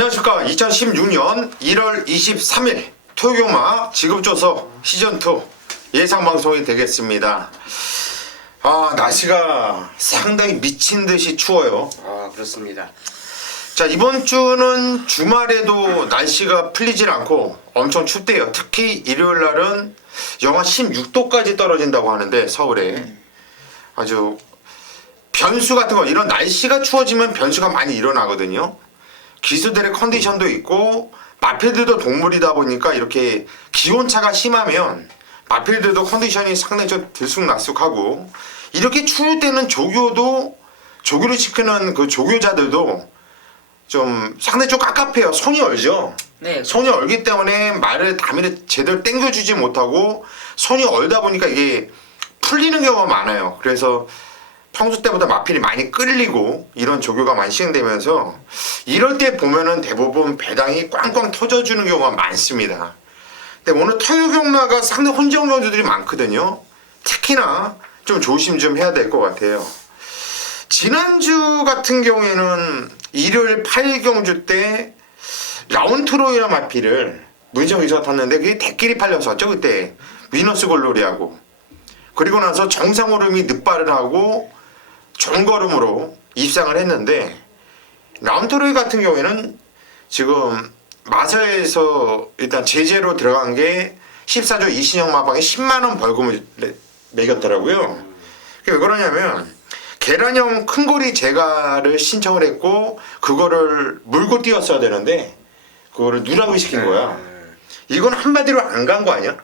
안녕하십니까. 2016년 1월 23일 토요경마 지급조서 시즌2 예상방송이 되겠습니다. 날씨가 상당히 미친듯이 추워요. 그렇습니다. 자, 이번 주는 주말에도 날씨가 풀리질 않고 엄청 춥대요. 특히 일요일 날은 영하 16도까지 떨어진다고 하는데 서울에 아주 변수 같은 거, 이런 날씨가 추워지면 변수가 많이 일어나거든요. 기수들의 컨디션도 있고 마필들도 동물이다 보니까 이렇게 기온차가 심하면 마필들도 컨디션이 상당히 좀 들쑥날쑥하고, 이렇게 추울 때는 조교를 시키는 그 조교자들도 좀 상당히 좀 깝깝해요. 손이 얼죠. 네. 손이 얼기 때문에 말을 담이를 제대로 땡겨주지 못하고 손이 얼다 보니까 이게 풀리는 경우가 많아요. 그래서 평소 때보다 마필이 많이 끌리고 이런 조교가 많이 시행되면서 이럴 때 보면은 대부분 배당이 꽝꽝 터져주는 경우가 많습니다. 근데 오늘 토요경마가 상당히 혼정 선수들이 많거든요. 특히나 좀 조심 좀 해야 될 것 같아요. 지난주 같은 경우에는 일요일 8일 경주 때 라운트로이라 마필을 문정에서 탔는데 그게 대끼리 팔렸었죠. 그때 위너스 골로리하고. 그리고 나서 정상오름이 늑발을 하고 종걸음으로 입상을 했는데, 라운트로이 같은 경우에는 지금 마사에서 일단 제재로 들어간 게 14조 이신영 마방에 10만원 벌금을 매겼더라고요. 그게 왜 그러냐면 계란형 큰고리 제가를 신청을 했고 그거를 물고 뛰었어야 되는데 그거를 누락을 시킨 거야. 이건 한마디로 안 간 거 아니야?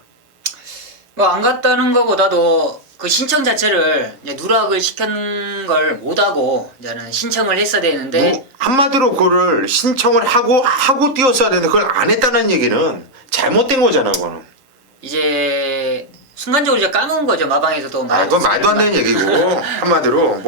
뭐 안 갔다는 것보다도 그 신청 자체를 이제 누락을 시킨 걸 못하고 이제는 신청을 했어야 되는데, 뭐 한마디로 그거를 신청을 하고 뛰었어야 되는데 그걸 안 했다는 얘기는 잘못된 거잖아. 그거는. 이제 순간적으로 이제 까먹은 거죠. 마방에서도 그건 말도 안 되는 얘기고, 한마디로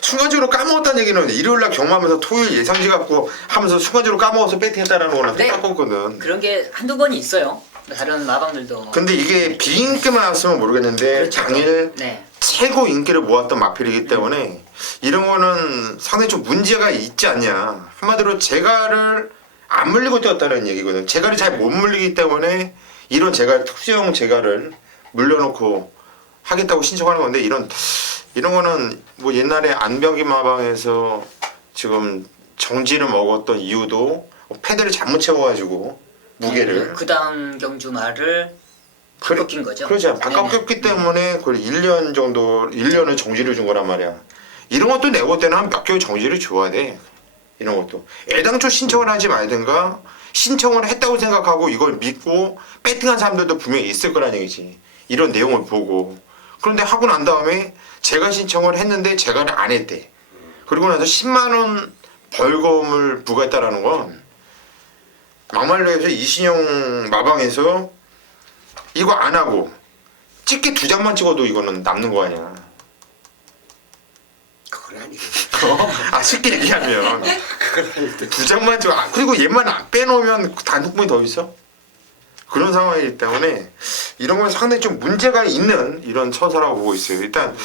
순간적으로 까먹었다는 얘기는 일요일날 경마하면서 토요일 예상지 갖고 하면서 순간적으로 까먹어서 배팅했다라는 거랑 네. 똑같거든. 그런 게 한두 번이 있어요. 다른 마방들도. 근데 이게 비인기만 왔으면 모르겠는데 그렇죠. 당일 네. 최고 인기를 모았던 마필이기 때문에 이런 거는 상당히 좀 문제가 있지 않냐. 한마디로 제가를 안 물리고 뛰었다는 얘기거든. 제가를 잘 못 물리기 때문에 이런 특수형 제가를 물려놓고 하겠다고 신청하는 건데, 이런 거는 뭐 옛날에 안병기 마방에서 지금 정지를 먹었던 이유도 패드를 잘못 채워가지고 무게를 그 다음 경주 말을 바꿔낀 거죠. 그렇죠. 바꿔꼈기 때문에 그 1년을 정지를 준 거란 말이야. 이런 것도 내고 때는 한 몇 개월 정지를 줘야 돼. 이런 것도 애당초 신청을 하지 말든가, 신청을 했다고 생각하고 이걸 믿고 배팅한 사람들도 분명히 있을 거란 얘기지. 이런 내용을 보고. 그런데 하고 난 다음에 제가 신청을 했는데 제가를 안 했대. 그리고 나서 10만원 벌금을 부과했다라는 건 막말로 해서 이신영 마방에서 이거 안 하고 찍게 2장만 찍어도 이거는 남는 거 아니야. 그건 아니에요. 쉽게 얘기하면 그건 아니에요. 2장만 찍어. 그리고 얘만 빼놓으면 단독분이 더 있어. 그런 상황이기 때문에 이런 건 상당히 좀 문제가 있는 이런 처사라고 보고 있어요. 일단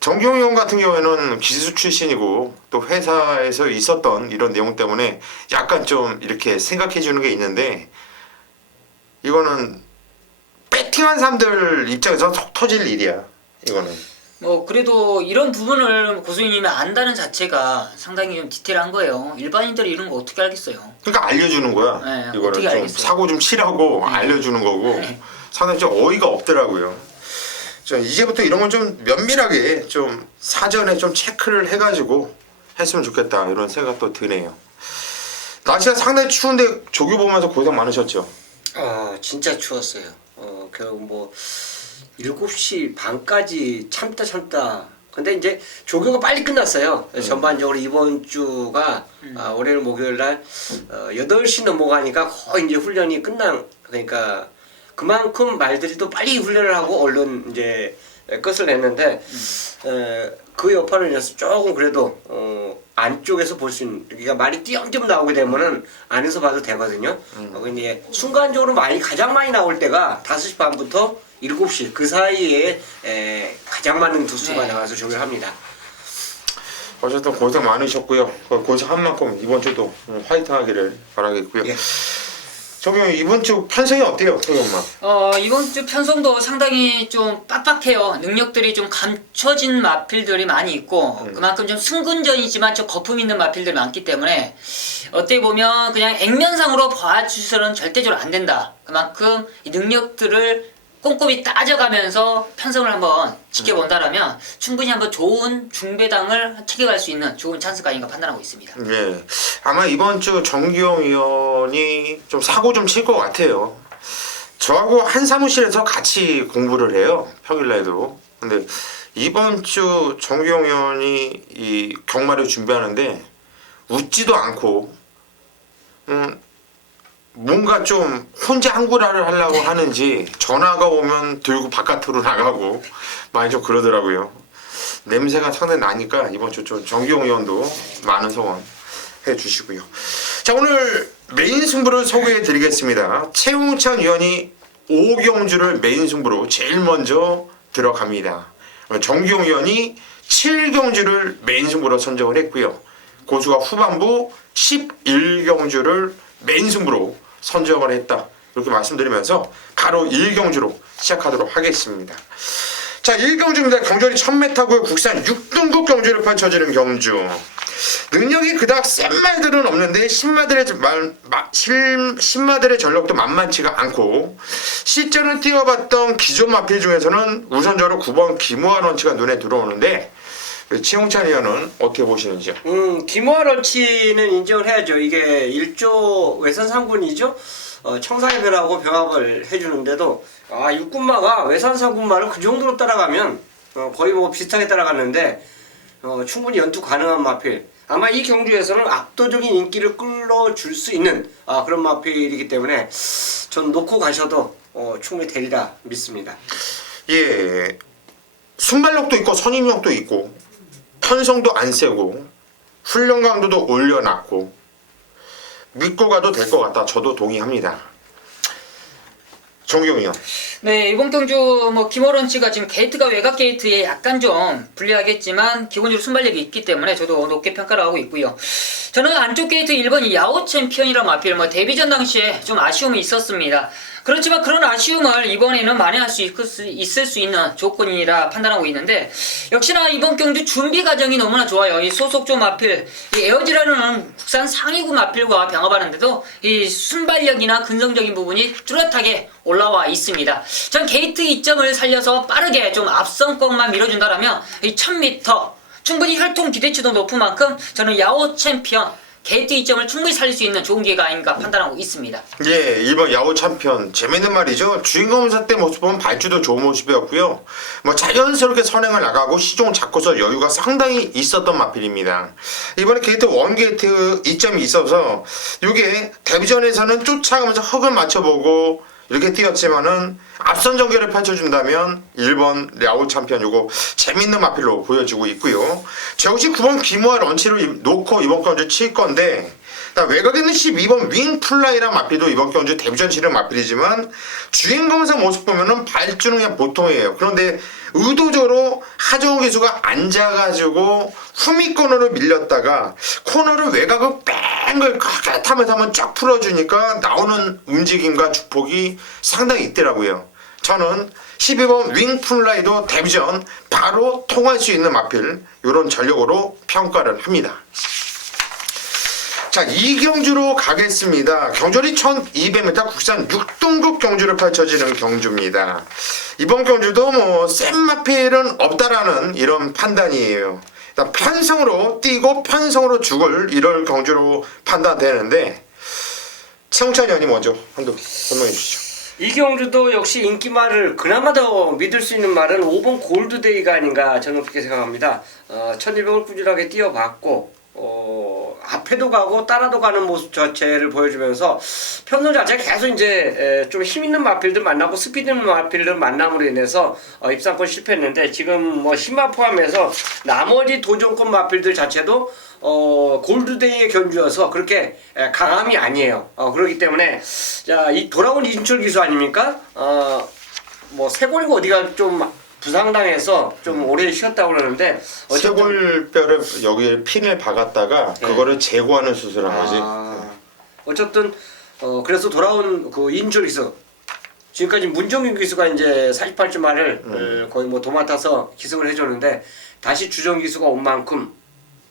정경희 형 같은 경우에는 기수 출신이고 또 회사에서 있었던 이런 내용 때문에 약간 좀 이렇게 생각해 주는 게 있는데, 이거는 배팅한 사람들 입장에서 속 터질 일이야. 이거는 뭐 그래도 이런 부분을 고수님이 안다는 자체가 상당히 좀 디테일한 거예요. 일반인들이 이런 거 어떻게 알겠어요? 그러니까 알려주는 거야. 네, 이거는 어떻게 좀 알겠어요? 사고 좀 치라고 알려주는 거고. 네. 상당히 좀 어이가 없더라고요. 이제부터 이런 건 좀 면밀하게 좀 사전에 좀 체크를 해가지고 했으면 좋겠다, 이런 생각도 드네요. 날씨가 상당히 추운데 조교 보면서 고생 많으셨죠? 진짜 추웠어요. 결국 뭐 7시 반까지 참다. 근데 이제 조교가 빨리 끝났어요. 전반적으로 이번 주가 월요일 목요일 날 8시 넘어가니까 거의 이제 훈련이 그러니까 그만큼 말들이 또 빨리 훈련을 하고 얼른 이제 끝을 냈는데, 그 여파를 인해서 조금 그래도 안쪽에서 볼 수 있는, 그러니까 말이 띄엄띄엄 나오게 되면은 안에서 봐도 되거든요. 근데 순간적으로 가장 많이 나올 때가 5시 반부터 7시 그 사이에 가장 많은 두수가 나와서 조율합니다. 어쨌든 고생 많으셨고요. 고생한 만큼 이번 주도 화이팅하기를 바라겠고요. 예. 정경 이번 주 편성이 어때요, 소영마? 이번 주 편성도 상당히 좀 빡빡해요. 능력들이 좀 감춰진 마필들이 많이 있고 그만큼 좀 승군전이지만 좀 거품 있는 마필들이 많기 때문에 어떻게 보면 그냥 액면상으로 봐주셔서는 절대적으로 안 된다. 그만큼 이 능력들을 꼼꼼히 따져가면서 편성을 한번 지켜본다라면 충분히 한번 좋은 중배당을 챙겨갈 수 있는 좋은 찬스가 아닌가 판단하고 있습니다. 네, 아마 이번 주 정기용 위원이 좀 사고 좀 칠 것 같아요. 저하고 한 사무실에서 같이 공부를 해요, 평일날도. 근데 이번 주 정기용 위원이 이 경마를 준비하는데 웃지도 않고 뭔가 좀 혼자 한구라를 하려고 하는지 전화가 오면 들고 바깥으로 나가고 많이 좀 그러더라고요. 냄새가 상당히 나니까 이번 주 좀 정기용 의원도 많은 성원 해주시고요. 자, 오늘 메인 승부를 소개해 드리겠습니다. 최웅찬 의원이 5경주를 메인 승부로 제일 먼저 들어갑니다. 정기용 의원이 7경주를 메인 승부로 선정을 했고요. 고수가 후반부 11경주를 메인 승부로 선정을 했다. 이렇게 말씀드리면서 바로 1경주로 시작하도록 하겠습니다. 자, 1경주입니다. 경전이 1000m고요. 국산 6등급 경주를 펼쳐지는 경주. 능력이 그닥 센 말들은 없는데 신마들의 전력도 만만치가 않고 실전을 뛰어봤던 기존 마필 중에서는 우선적으로 9번 김우아 런치가 눈에 들어오는데 최홍찬 의원은 어떻게 보시는지요? 김우아 런치는 인정을 해야죠. 이게 1조 외선 상군이죠. 청사의 별하고 병합을 해주는데도 육군마가 외산 상군마를 그 정도로 따라가면 거의 뭐 비슷하게 따라갔는데 충분히 연투 가능한 마필. 아마 이 경주에서는 압도적인 인기를 끌어줄 수 있는 그런 마필이기 때문에 전 놓고 가셔도 충분히 되리라 믿습니다. 예, 순발력도 있고 선임력도 있고 편성도 안 세고 훈련 강도도 올려놨고 믿고 가도 될 것 같다. 저도 동의합니다. 정경 의원. 네, 이번 경주 김호런치가 지금 게이트가 외곽 게이트에 약간 좀 불리하겠지만 기본적으로 순발력이 있기 때문에 저도 높게 평가를 하고 있고요. 저는 안쪽 게이트 1번이 야오 챔피언이라는 마필 데뷔전 당시에 좀 아쉬움이 있었습니다. 그렇지만 그런 아쉬움을 이번에는 만회할 수 있을 수 있는 조건이라 판단하고 있는데 역시나 이번 경주 준비 과정이 너무나 좋아요. 이 소속조 마필, 이 에어지라는 국산 상위군 마필과 병합하는데도 이 순발력이나 근성적인 부분이 뚜렷하게 올라와 있습니다. 전 게이트 2점을 살려서 빠르게 좀 앞선권만 밀어준다라면 이 1000m 충분히 혈통 기대치도 높은 만큼 저는 야오 챔피언 게이트 2점을 충분히 살릴 수 있는 좋은 기회가 아닌가 판단하고 있습니다. 예, 1번 야오 챔피언 재밌는 말이죠. 주인공사 때 모습 보면 발주도 좋은 모습이었고요. 자연스럽게 선행을 나가고 시종 잡고서 여유가 상당히 있었던 마필입니다. 이번에 게이트 1 게이트 2점이 있어서 이게 데뷔전에서는 쫓아가면서 흙을 맞춰보고 이렇게 뛰었지만은 앞선 전개를 펼쳐준다면 1번 야오 챔피언 요거 재밌는 마필로 보여지고 있고요. 저 역시 9번 김우아 런치를 놓고 이번 경주 칠 건데 외곽에는 12번 윙 플라이란 마필도 이번 경주 데뷔전 치른 마필이지만 주행검사 모습 보면은 발주는 그냥 보통이에요. 그런데 의도적으로 하정우 기수가 앉아가지고 후미코너로 밀렸다가 코너를 외곽을 뺑을 타면서 한번 쫙 풀어주니까 나오는 움직임과 주폭이 상당히 있더라고요. 저는 12번 윙 플라이도 데뷔전 바로 통할 수 있는 마필 이런 전력으로 평가를 합니다. 자, 2경주로 가겠습니다. 경전이 1200m 국산 6등급 경주를 펼쳐지는 경주입니다. 이번 경주도 센 마필은 없다라는 이런 판단이에요. 일단 편성으로 뛰고 편성으로 죽을 이런 경주로 판단되는데 최홍찬 의원이 먼저 한번 설명해 주시죠. 이 경주도 역시 인기말을 그나마 더 믿을 수 있는 말은 5번 골드데이가 아닌가 저는 그렇게 생각합니다. 1200을 꾸준하게 뛰어봤고 앞에도 가고 따라도 가는 모습 자체를 보여주면서 편성 자체가 계속 이제 좀 힘있는 마필들 만나고 스피드 있는 마필들 만남으로 인해서 입상권 실패했는데 지금 신마 포함해서 나머지 도전권 마필들 자체도 골드데이의 견주여서 그렇게 강함이 아니에요. 그렇기 때문에 자, 이 돌아온 이진철 기수 아닙니까? 세골이가 어디가 좀 부상당해서 좀 오래 쉬었다고 그러는데 쇄골뼈를 여기 핀을 박았다가 그거를 제거하는 수술한 거지. 어쨌든 그래서 돌아온 그 인조 기수 지금까지 문정균 기수가 이제 48주 말을 거의 뭐 도맡아서 기승을 해줬는데 다시 주정 기수가 온 만큼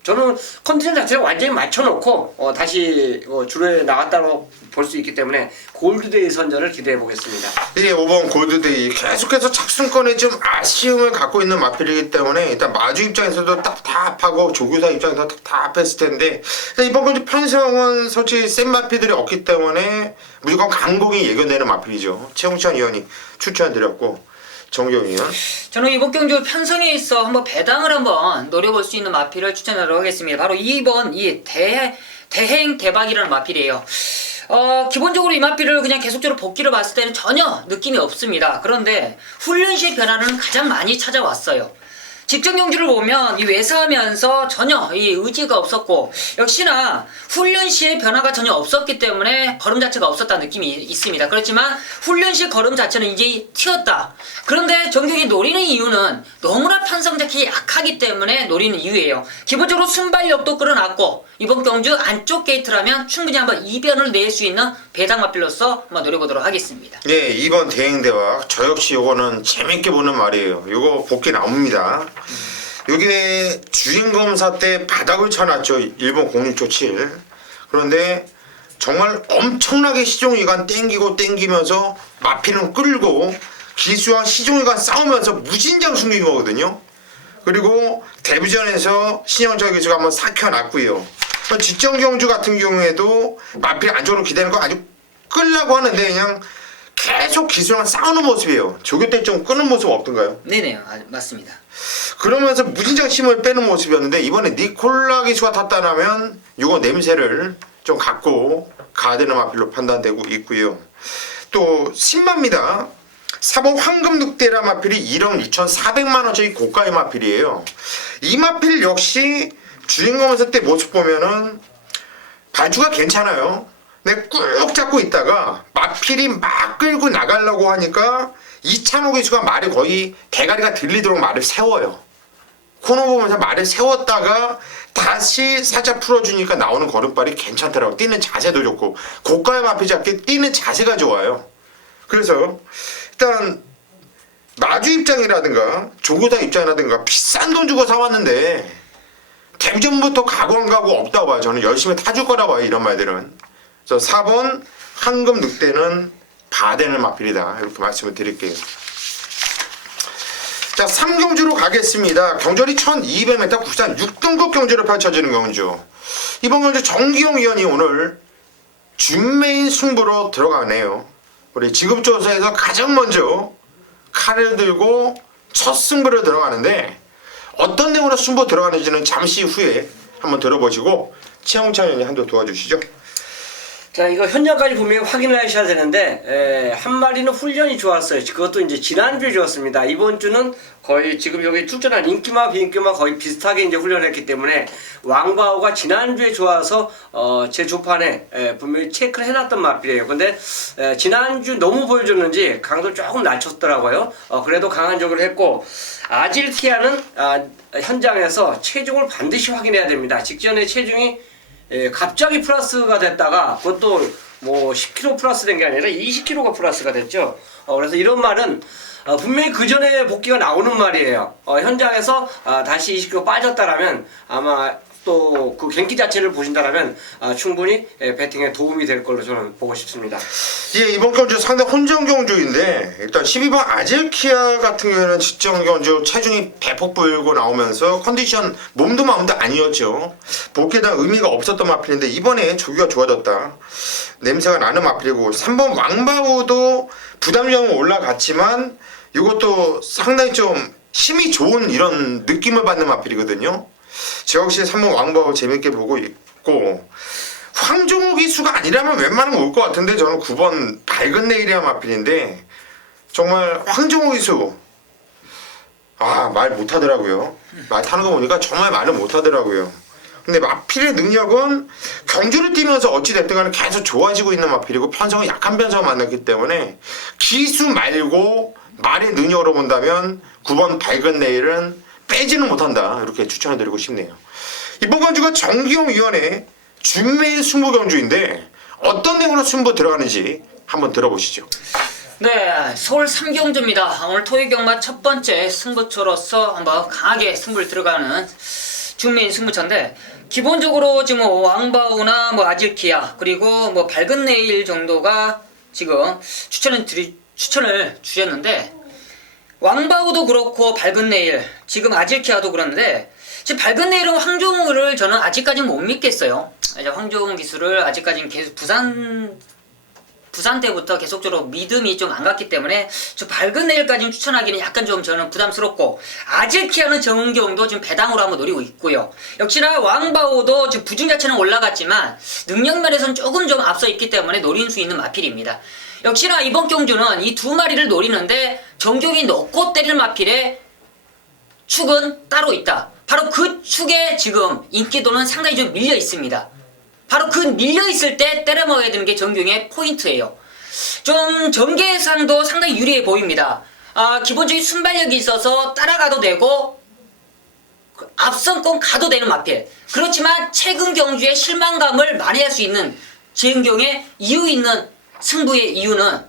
저는 컨디션 자체를 완전히 맞춰놓고 다시 주로에 나갔다고 볼 수 있기 때문에 골드데이 선전을 기대해 보겠습니다. 이게 5번 골드데이 계속해서 착순권에 좀 아쉬움을 갖고 있는 마필이기 때문에 일단 마주 입장에서도 답답하고 조교사 입장에서 답답했을 텐데 이번 건지 편성은 솔직히 센 마필들이 없기 때문에 무조건 강공이 예견되는 마필이죠. 최홍찬 위원이 추천드렸고 정경 위원. 저는 이번 경주 편성에 있어 한번 배당을 한번 노려볼 수 있는 마필을 추천하도록 하겠습니다. 바로 2번 이 대행 대박이라는 마필이에요. 기본적으로 이 마필을 그냥 계속적으로 복귀를 봤을 때는 전혀 느낌이 없습니다. 그런데 훈련 시의 변화는 가장 많이 찾아왔어요. 직전 경주를 보면 이 외사하면서 전혀 이 의지가 없었고 역시나 훈련 시의 변화가 전혀 없었기 때문에 걸음 자체가 없었다는 느낌이 있습니다. 그렇지만 훈련 시 걸음 자체는 이제 튀었다. 그런데 정경이 노리는 이유는 너무나 편성 자체가 약하기 때문에 노리는 이유예요. 기본적으로 순발력도 끌어놨고 이번 경주 안쪽 게이트라면 충분히 한번 이변을 낼 수 있는 배당 마필로서 한번 노려보도록 하겠습니다. 네, 2번 대행대박. 저 역시 요거는 재밌게 보는 말이에요. 요거 복귀 나옵니다. 요게 주인검사 때 바닥을 쳐놨죠. 일본 06조 7. 그런데 정말 엄청나게 시종일관 땡기면서 마피는 끌고 기수와 시종일관 싸우면서 무진장 숨긴 거거든요. 그리고 데뷔전에서 신영철 기수가 한번 삭혀놨고요. 직전 경주 같은 경우에도 마필 안쪽으로 기대는 거 아주 끌려고 하는데 그냥 계속 기수랑 싸우는 모습이에요. 조교 때 좀 끄는 모습 없던가요? 네네, 맞습니다. 그러면서 무진장 힘을 빼는 모습이었는데 이번에 니콜라 기수가 탔다면 이거 냄새를 좀 갖고 가야 되는 마필로 판단되고 있고요. 또 10만입니다. 4번 황금늑대라 마필이 1억 6,400만원짜리 고가의 마필이에요. 이 마필 역시 주인공에서 때 모습 보면은 발주가 괜찮아요. 근데 꾹 잡고 있다가 마필이 막 끌고 나가려고 하니까 이찬호 기수가 말을 거의 대가리가 들리도록 말을 세워요. 코너 보면서 말을 세웠다가 다시 살짝 풀어주니까 나오는 걸음발이 괜찮더라고. 뛰는 자세도 좋고 고가의 마필 잡기 뛰는 자세가 좋아요. 그래서 일단 마주 입장이라든가 조교사 입장이라든가 비싼 돈 주고 사왔는데 데뷔전부터 가고 안 가고 없다고 봐요. 저는 열심히 타줄 거라고 봐요. 이런 말들은. 그래서 4번 황금 늑대는 봐야 되는 마필이다. 이렇게 말씀을 드릴게요. 자, 3경주로 가겠습니다. 경절이 1200m 국산 6등급 경주로 펼쳐지는 경주. 이번 경주 정기용 위원이 오늘 준메인 승부로 들어가네요. 우리 지급조사에서 가장 먼저 칼을 들고 첫 승부를 들어가는데 어떤 내용으로 승부 들어가는지는 잠시 후에 한번 들어보시고 최홍찬 의원이 한번 도와주시죠. 자, 이거 현장까지 보면 확인을 하셔야 되는데 한 마리는 훈련이 좋았어요. 그것도 이제 지난주에 좋았습니다. 이번 주는 거의 지금 여기 출전한 인기마 비인기마 거의 비슷하게 이제 훈련했기 때문에 왕바오가 지난주에 좋아서 제 조판에 분명히 체크를 해놨던 마필이에요. 근데 지난주 너무 보여줬는지 강도를 조금 낮췄더라고요. 그래도 강한 적을 했고 아질티아는 현장에서 체중을 반드시 확인해야 됩니다. 직전에 체중이 갑자기 플러스가 됐다가 그것도 뭐 10kg 플러스 된 게 아니라 20kg가 플러스가 됐죠. 그래서 이런 말은 분명히 그 전에 복귀가 나오는 말이에요. 현장에서 다시 20kg 빠졌다라면 아마 또 그 경기 자체를 보신다라면 충분히 배팅에 도움이 될 걸로 저는 보고 싶습니다. 예, 이번 경주 상당히 혼전 경주인데 일단 12번 아젤키아 같은 경우에는 직전 경주 체중이 대폭 불고 나오면서 컨디션 몸도 마음도 아니었죠. 복귀에 대한 의미가 없었던 마필인데 이번에 조기가 좋아졌다. 냄새가 나는 마필이고 3번 왕바우도 부담력은 올라갔지만 이것도 상당히 좀 힘이 좋은 이런 느낌을 받는 마필이거든요. 저 역시 3번 왕바우 재밌게 보고 있고 황종우 기수가 아니라면 웬만하면 올 것 같은데 저는 9번 밝은 내일이야 마필인데 정말 황종우 기수 말 못하더라고요. 말 타는 거 보니까 정말 말을 못하더라고요. 근데 마필의 능력은 경주를 뛰면서 어찌됐든 간에 계속 좋아지고 있는 마필이고 편성은 약한 편성을 만났기 때문에 기수 말고 말의 능력으로 본다면 9번 밝은 내일은 빼지는 못한다. 이렇게 추천해드리고 싶네요. 이번 경주가 정기용 위원회 준매인 승부 경주인데 어떤 내용으로 승부 들어가는지 한번 들어보시죠. 네, 서울 3경주입니다. 오늘 토요 경마 첫 번째 승부처로서 한번 강하게 승부를 들어가는 중매인 승부처인데 기본적으로 지금 왕바우나 뭐 아질키아 그리고 뭐 밝은 내일 정도가 지금 추천을 주셨는데 왕바우도 그렇고 밝은 내일 지금 아질키아도 그런데 지금 밝은 내일은 황종우를 저는 아직까지는 못 믿겠어요. 이제 황종우 기수를 아직까지는 계속 부산 때부터 계속적으로 믿음이 좀 안 갔기 때문에 저 밝은 내일까지는 추천하기는 약간 좀 저는 부담스럽고 아질키아는 정은경도 지금 배당으로 한번 노리고 있고요. 역시나 왕바오도 지금 부중 자체는 올라갔지만 능력 면에서는 조금 좀 앞서 있기 때문에 노릴 수 있는 마필입니다. 역시나 이번 경주는 이 두 마리를 노리는데 정경이 넣고 때리는 마필의 축은 따로 있다. 바로 그 축에 지금 인기도는 상당히 좀 밀려 있습니다. 바로 그 밀려있을 때 때려 먹어야 되는 게 정경의 포인트예요. 좀 전개상도 상당히 유리해 보입니다. 기본적인 순발력이 있어서 따라가도 되고 앞선권 가도 되는 마필. 그렇지만 최근 경주에 실망감을 만회할 수 있는 정경의 이유 있는 승부의 이유는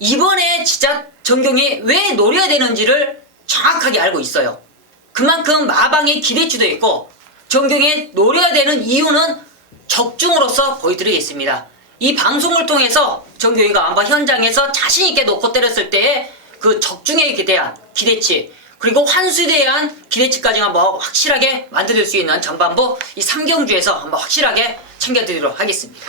이번에 진짜 정경이 왜 노려야 되는지를 정확하게 알고 있어요. 그만큼 마방의 기대치도 있고 정경이 노려야 되는 이유는 적중으로서 보여드리겠습니다. 이 방송을 통해서 정경이가 한번 현장에서 자신있게 놓고 때렸을 때의 그 적중에 대한 기대치 그리고 환수에 대한 기대치까지 한번 확실하게 만들어줄 수 있는 전반부 이 3경주에서 한번 확실하게 챙겨드리도록 하겠습니다.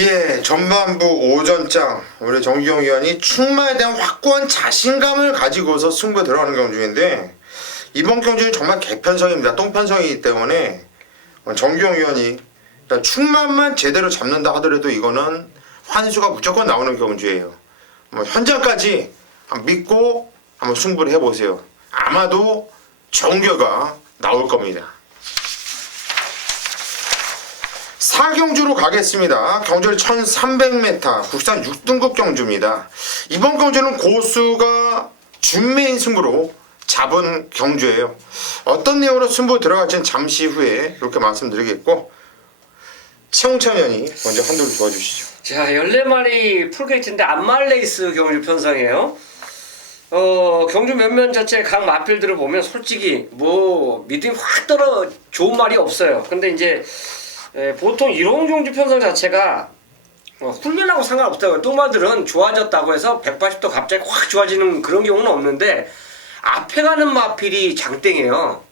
예, 전반부 오전장 우리 정기용 위원이 충마에 대한 확고한 자신감을 가지고서 승부에 들어가는 경주인데 이번 경주는 정말 개편성입니다. 똥편성이기 때문에 정기용 위원이 충만만 제대로 잡는다 하더라도 이거는 환수가 무조건 나오는 경주예요. 현장까지 믿고 한번 승부를 해보세요. 아마도 좋은 결과 나올 겁니다. 4경주로 가겠습니다. 경주는 1300m 국산 6등급 경주입니다. 이번 경주는 고수가 준매인 승부로 잡은 경주예요. 어떤 내용으로 승부 들어갈지는 잠시 후에 이렇게 말씀드리겠고 최홍찬 의원이 먼저 한도를 도와주시죠. 자, 14마리 풀게이트인데 안말레이스 경주 편성이에요. 경주 면면 자체 각 마필들을 보면 솔직히 뭐 믿음이 확 떨어 좋은 말이 없어요. 근데 이제 보통 이런 경주 편성 자체가 훈련하고 상관없다고요. 또마들은 좋아졌다고 해서 180도 갑자기 확 좋아지는 그런 경우는 없는데 앞에 가는 마필이 장땡이에요.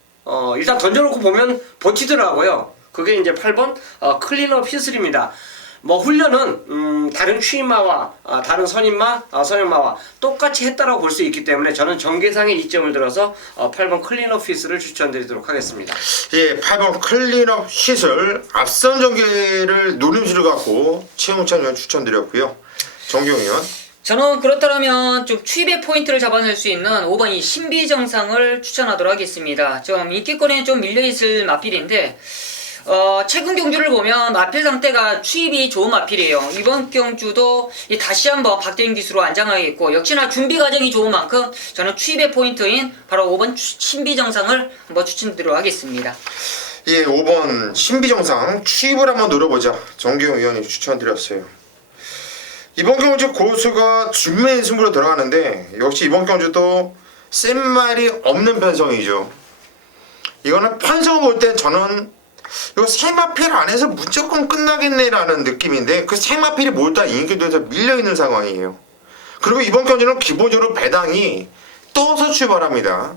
일단 던져놓고 보면 버티더라고요. 그게 이제 8번 클린업 히슬입니다. 뭐 훈련은 다른 추임마와 다른 선임마와 똑같이 했다라고 볼 수 있기 때문에 저는 전개상의 이점을 들어서 8번 클린업 히슬을 추천드리도록 하겠습니다. 예, 8번 클린업 히슬 앞선 전개를 노림수를 갖고 최홍찬 의원 추천드렸고요. 정경 의원. 저는 그렇다면 좀 추입의 포인트를 잡아낼 수 있는 5번 이 신비정상을 추천하도록 하겠습니다. 좀 인기권에 좀 밀려있을 마필인데 최근 경주를 보면 마필 상태가 추입이 좋은 마필이에요. 이번 경주도 다시 한번 박대인 기수로 안장하겠고 역시나 준비 과정이 좋은 만큼 저는 추입의 포인트인 바로 5번 신비정상을 한번 추천드리도록 하겠습니다. 예, 5번 신비정상 추입을 한번 노려보자. 정기용 의원이 추천드렸어요. 이번 경주 고수가 준매인 승부로 들어가는데 역시 이번 경주도 센 말이 없는 편성이죠. 이거는 편성을 볼 때 저는 이거 세 마필 안에서 무조건 끝나겠네라는 느낌인데 그 세 마필이 모두 다 인기도에서 밀려있는 상황이에요. 그리고 이번 경주는 기본적으로 배당이 떠서 출발합니다.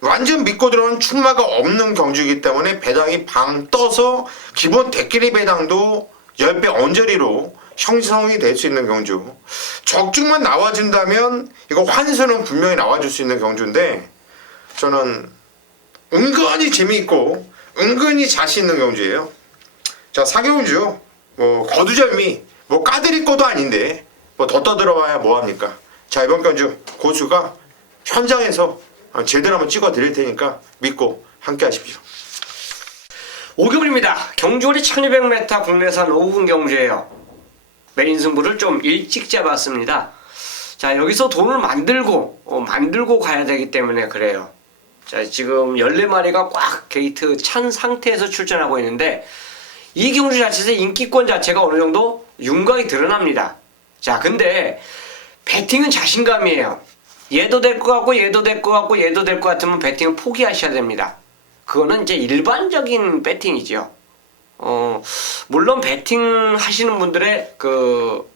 완전 믿고 들어온 충마가 없는 경주이기 때문에 배당이 방 떠서 기본 대끼리 배당도 10배 언저리로 형성이 될 수 있는 경주. 적중만 나와준다면 이거 환수는 분명히 나와줄 수 있는 경주인데 저는 은근히 재미있고 은근히 자신 있는 경주예요. 자, 4경주 뭐 거두절미 뭐 까드릴 것도 아닌데 뭐 더 떠들어봐야 뭐합니까. 자, 이번 경주 고수가 현장에서 제대로 한번 찍어 드릴 테니까 믿고 함께 하십시오. 5경주입니다. 경주월이 1200m 국내산 5분 경주예요. 메인 승부를 좀 일찍 잡았습니다. 자, 여기서 돈을 만들고 가야 되기 때문에 그래요. 자, 지금 14마리가 꽉 게이트 찬 상태에서 출전하고 있는데 이 경주 자체에서 인기권 자체가 어느 정도 윤곽이 드러납니다. 자, 근데 배팅은 자신감이에요. 얘도 될 것 같고 얘도 될 것 같고 얘도 될 것 같으면 배팅을 포기하셔야 됩니다. 그거는 이제 일반적인 배팅이죠. 물론 배팅 하시는 분들의 그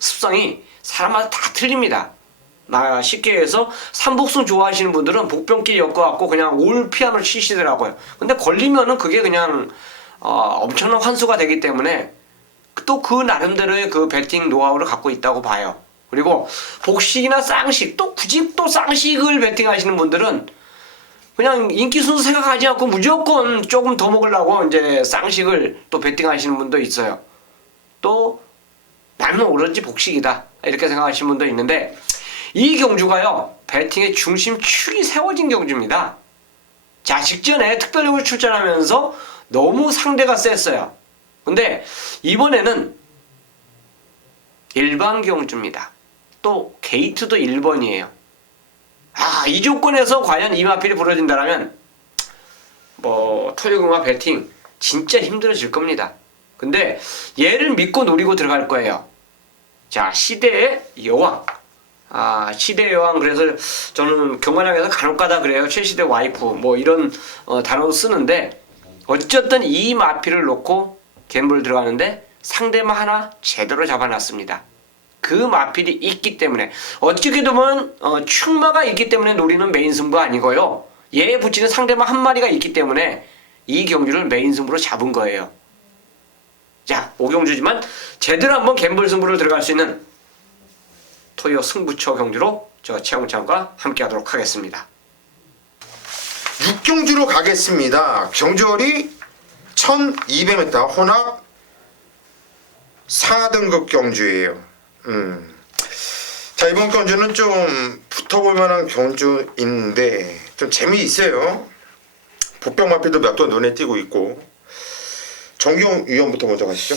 습성이 사람마다 다 틀립니다. 쉽게 해서 삼복승 좋아하시는 분들은 복병끼리 엮어갖고 그냥 올 피아노 치시더라고요. 근데 걸리면은 그게 그냥 엄청난 환수가 되기 때문에 또 그 나름대로의 그 배팅 노하우를 갖고 있다고 봐요. 그리고 복식이나 쌍식, 또 굳이 또 쌍식을 배팅하시는 분들은 그냥 인기 순서 생각하지 않고 무조건 조금 더 먹으려고 이제 쌍식을 또 배팅하시는 분도 있어요. 또 나는 오로지 복식이다 이렇게 생각하시는 분도 있는데 이 경주가요 배팅의 중심축이 세워진 경주입니다. 자, 직전에 특별력을 출전하면서 너무 상대가 셌어요. 근데 이번에는 일반 경주입니다. 또 게이트도 1번이에요. 이 조건에서 과연 이 마필이 부러진다라면 토요금화 배팅 진짜 힘들어질 겁니다. 근데 얘를 믿고 노리고 들어갈 거예요. 자, 시대의 여왕. 시대의 여왕, 그래서 저는 경마장에서 간혹가다 그래요. 최시대 와이프 이런 단어도 쓰는데 어쨌든 이 마필을 놓고 갬블 들어가는데 상대만 하나 제대로 잡아놨습니다. 그 마필이 있기 때문에 어떻게 보면 충마가 있기 때문에 노리는 메인 승부 아니고요. 얘에 붙이는 상대만 한 마리가 있기 때문에 이 경주를 메인 승부로 잡은 거예요. 자, 5경주지만 제대로 한번 갬블 승부를 들어갈 수 있는 토요 승부처 경주로 저 최영창과 함께 하도록 하겠습니다. 6경주로 가겠습니다. 경주월이 1200m 혼합 4등급 경주예요. 자, 이번 경주는 좀 붙어볼 만한 경주인데 좀 재미있어요. 복병마필도 몇 번 눈에 띄고 있고. 정경 위원부터 먼저 가시죠.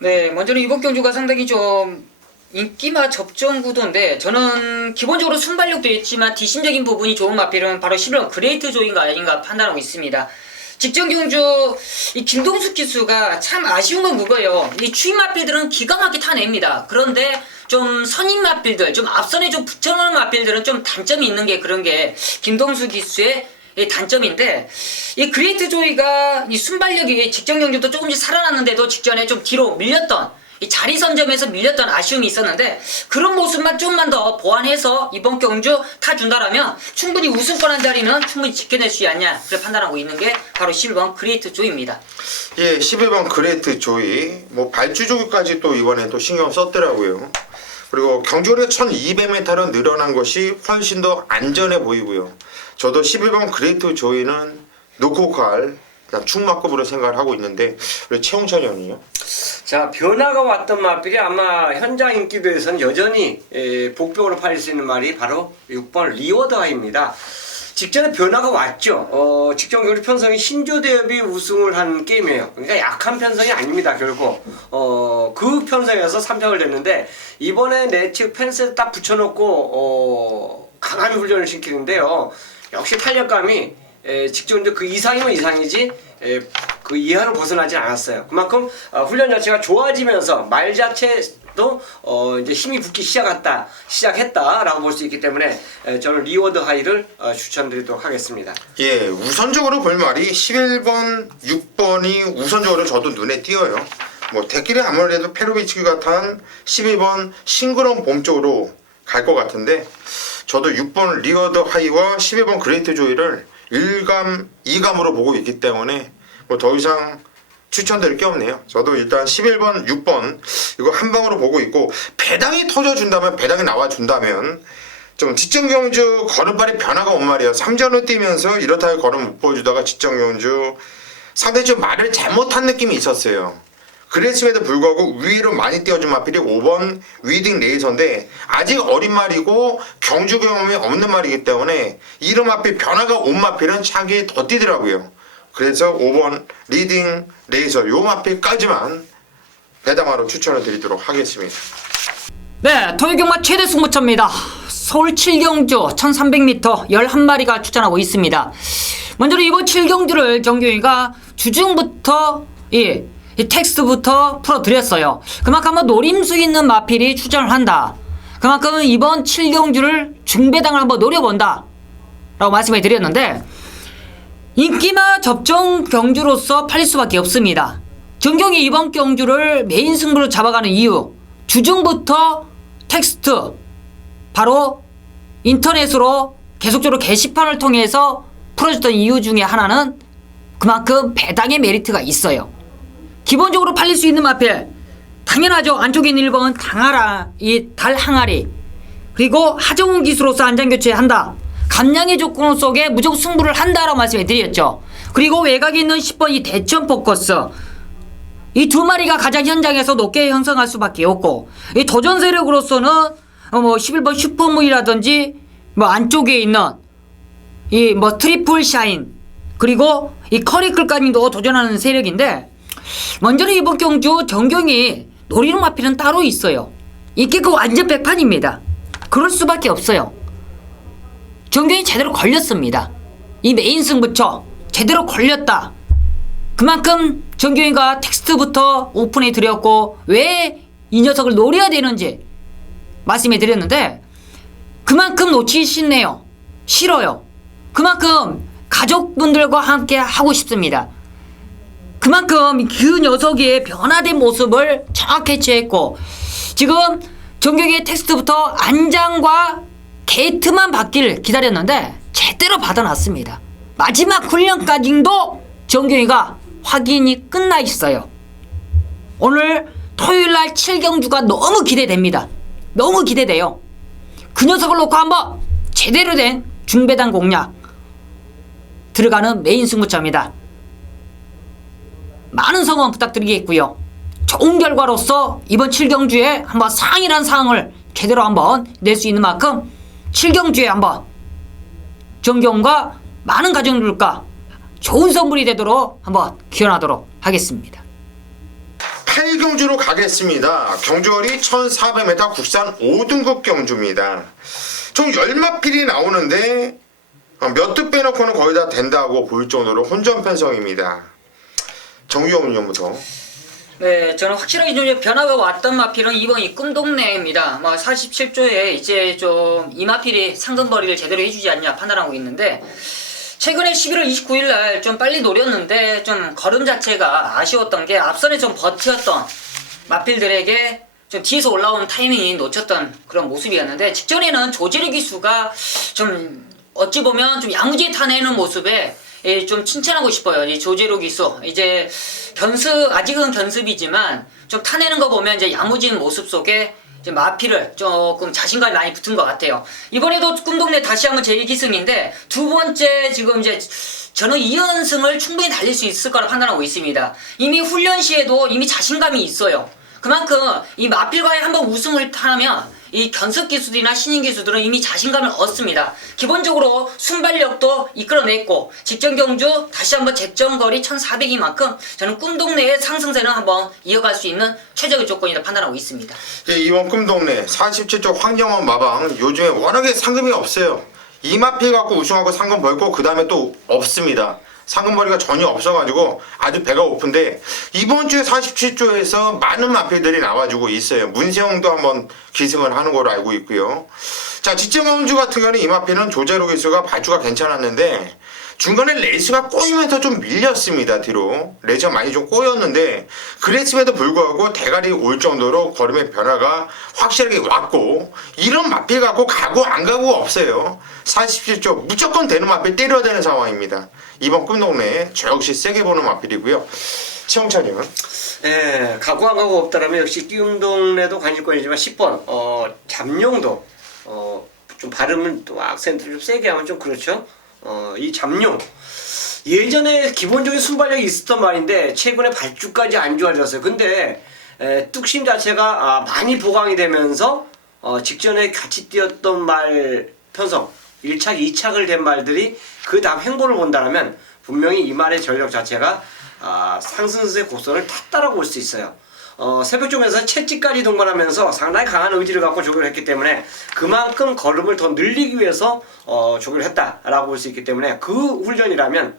네, 먼저는 이번 경주가 상당히 좀 인기마 접전 구도인데 저는 기본적으로 순발력도 있지만 뒷심적인 부분이 좋은 마필은 바로 11번 그레이트 조이가 아닌가 판단하고 있습니다. 직전 경주 이 김동숙 기수가 참 아쉬운 건 그거예요. 이 추임 마필들은 기가 막히게 타냅니다. 그런데 좀 선임 마필들, 좀 앞선에 좀 붙여놓은 마필들은 좀 단점이 있는 게 그런 게 김동숙 기수의 이 단점인데 이 그레이트 조이가 이 순발력이 직전 경주도 조금씩 살아났는데도 직전에 좀 뒤로 밀렸던 이 자리 선점에서 밀렸던 아쉬움이 있었는데 그런 모습만 좀만 더 보완해서 이번 경주 타준다라면 충분히 우승권 한 자리는 충분히 지켜낼 수 있지 않냐 그렇게 판단하고 있는 게 바로 11번 그레이트 조이입니다. 예, 11번 그레이트 조이 발주 조기까지 또 이번에 또 신경 썼더라고요. 그리고 경주월의 1200m로 늘어난 것이 훨씬 더 안전해 보이고요. 저도 11번 그레이트 조이는 놓고 갈 충마급으로 생각을 하고 있는데 우리 최홍찬 의원이요. 자, 변화가 왔던 마필이 아마 현장 인기도에서는 여전히 복병으로 팔릴 수 있는 말이 바로 6번 리워더하입니다. 직전에 변화가 왔죠. 직전 경주 편성이 신조 대협이 우승을 한 게임이에요. 그러니까 약한 편성이 아닙니다, 결국. 그 편성에서 3승을 냈는데 이번에 내 측 펜스에 딱 붙여놓고 강한 훈련을 시키는데요. 역시 탄력감이 직전 그 이상이면 이상이지 그 이하로 벗어나지 않았어요. 그만큼 훈련 자체가 좋아지면서 말 자체도 이제 힘이 붙기 시작했다라고 볼 수 있기 때문에 저는 리워드 하이를 추천드리도록 하겠습니다. 예, 우선적으로 볼 말이 11번, 6번이 우선적으로 저도 눈에 띄어요. 대끼리 아무래도 페로비치 같은 12번 싱그러운 봄 쪽으로 갈 것 같은데 저도 6번 리워드 하이와 11번 그레이트 조이를 1감, 2감으로 보고 있기 때문에 더 이상 추천드릴 게 없네요. 저도 일단 11번, 6번 이거 한 방으로 보고 있고 배당이 터져준다면, 배당이 나와준다면 좀 직전 경주 걸음발이 변화가 온 말이에요. 3전을 뛰면서 이렇다 걸음 못 보여주다가 직전 경주 상당히 좀 말을 잘못한 느낌이 있었어요. 그랬음에도 불구하고 위로 많이 띄워준 마필이 5번 위딩 레이서인데 아직 어린 말이고 경주 경험이 없는 말이기 때문에 이런 마필 변화가 온 마필은 차기 더 뛰더라고요. 그래서 5번 리딩 레이서 요 마필까지만 배당하러 추천을 드리도록 하겠습니다. 네, 토요경마 최대 승부처입니다. 서울 7경주 1300m 11마리가 출전하고 있습니다. 먼저 이번 7경주를 정경이가 주중부터 이 텍스트부터 풀어드렸어요. 그만큼 한번 노림수 있는 마필이 출전을 한다. 그만큼 이번 7경주를 중배당을 한번 노려본다 라고 말씀을 드렸는데, 인기마 접종 경주로서 팔릴 수밖에 없습니다. 정경이 이번 경주를 메인 승부로 잡아가는 이유, 주중부터 텍스트 바로 인터넷으로 계속적으로 게시판을 통해서 풀어줬던 이유 중에 하나는 그만큼 배당의 메리트가 있어요. 기본적으로 팔릴 수 있는 마필 당연하죠. 안쪽에 있는 1번은 당하라, 이 달항아리, 그리고 하정운 기수로서 안장 교체한다. 감량의 조건 속에 무조건 승부를 한다라고 말씀해 드렸죠. 그리고 외곽에 있는 10번 이 대천 포커스, 이 두 마리가 가장 현장에서 높게 형성할 수밖에 없고, 이 도전 세력으로서는 뭐 11번 슈퍼무이라든지 뭐 안쪽에 있는 이 뭐 트리플 샤인, 그리고 이 커리클까지도 도전하는 세력인데, 먼저는 이번 경주 정경이 노리는 마필은 따로 있어요. 이게 그 완전 백판입니다. 그럴 수밖에 없어요. 정경이 제대로 걸렸습니다. 이 메인 승부처 제대로 걸렸다. 그만큼 정경이가 텍스트부터 오픈해 드렸고 왜 이 녀석을 노려야 되는지 말씀해 드렸는데, 그만큼 놓치기 싫네요. 싫어요. 그만큼 가족분들과 함께 하고 싶습니다. 그만큼 그 녀석의 변화된 모습을 정확히 캐치했고, 지금 정경이의 텍스트부터 안장과 게이트만 받기를 기다렸는데 제대로 받아놨습니다. 마지막 훈련까지도 정경이가 확인이 끝나 있어요. 오늘 토요일날 7경주가 너무 기대됩니다. 너무 기대돼요. 그 녀석을 놓고 한번 제대로 된 중배당 공략 들어가는 메인 승부처입니다. 많은 성원 부탁드리겠고요. 좋은 결과로서 이번 7경주에 한번 상이란 상을 제대로 한번 낼 수 있는 만큼 7경주에 한번 정경과 많은 가정들과 좋은 선물이 되도록 한번 기원하도록 하겠습니다. 8경주로 가겠습니다. 경주거리 1400m 국산 5등급 경주입니다. 총 10마필이 나오는데 몇 득 빼놓고는 거의 다 된다고 볼 정도로 혼전 편성입니다. 정유영 운영부터. 네, 저는 확실하게 좀 변화가 왔던 마필은 이번 이 꿈동네입니다. 47조에 이제 좀 이 마필이 상금벌이를 제대로 해주지 않냐 판단하고 있는데, 최근에 11월 29일 날 좀 빨리 노렸는데 좀 걸음 자체가 아쉬웠던 게, 앞선에 좀 버텼던 마필들에게 좀 뒤에서 올라오는 타이밍이 놓쳤던 그런 모습이었는데, 직전에는 조지르 기수가 좀 어찌 보면 좀 야무지게 타내는 모습에 좀 칭찬하고 싶어요. 이 조제로 기수 이제 아직은 견습이지만 좀 타내는 거 보면 이제 야무진 모습 속에 이제 마필을 조금 자신감이 많이 붙은 것 같아요. 이번에도 꿈동네 다시 한번 제1기승인데 두 번째 지금 이제 저는 2연승을 충분히 달릴 수 있을 거라 판단하고 있습니다. 이미 훈련 시에도 이미 자신감이 있어요. 그만큼 이 마필과의 한번 우승을 하면 이 견습 기수들이나 신인 기수들은 이미 자신감을 얻습니다. 기본적으로 순발력도 이끌어냈고, 직전 경주 다시 한번 잭점거리 1400인 만큼 저는 꿈동네의 상승세는 한번 이어갈 수 있는 최적의 조건이라 판단하고 있습니다. 예, 이번 꿈동네 47조 황정원 마방 요즘에 워낙에 상금이 없어요. 이 마필 갖고 우승하고 상금 벌고 그 다음에 또 없습니다. 상금벌이가 전혀 없어가지고 아주 배가 고픈데, 이번 주에 47조에서 많은 마필들이 나와주고 있어요. 문세영도 한번 기승을 하는 걸로 알고 있고요. 자, 직전경주 같은 경우는 이 마필은 조제로 기수가 발주가 괜찮았는데 중간에 레이스가 꼬이면서 좀 밀렸습니다. 뒤로 레이스가 많이 좀 꼬였는데, 그랬음에도 불구하고 대가리 올 정도로 걸음의 변화가 확실하게 왔고, 이런 마필 갖고 가고 안 가고 없어요. 47조 무조건 되는 마필 때려야 되는 상황입니다. 이번 꿈동네 저 역시 세게 보는 마필이고요. 최영찬님은? 예, 가고 안 가고 없다라면 역시 꿈동네도 관심권이지만 10번 잠룡도 좀 발음은 또 악센트를 좀 세게 하면 좀 그렇죠. 이 잠룡 예전에 기본적인 순발력이 있었던 말인데 최근에 발주까지 안 좋아졌어요. 근데 뚝심 자체가 많이 보강이 되면서 직전에 같이 뛰었던 말 편성 1착, 2착을 된 말들이 그 다음 행보를 본다면 분명히 이 말의 전력 자체가 상승세 곡선을 탔다라고 볼 수 있어요. 새벽종에서 채찍까지 동반하면서 상당히 강한 의지를 갖고 조교를 했기 때문에 그만큼 걸음을 더 늘리기 위해서 조교를 했다라고 볼 수 있기 때문에 그 훈련이라면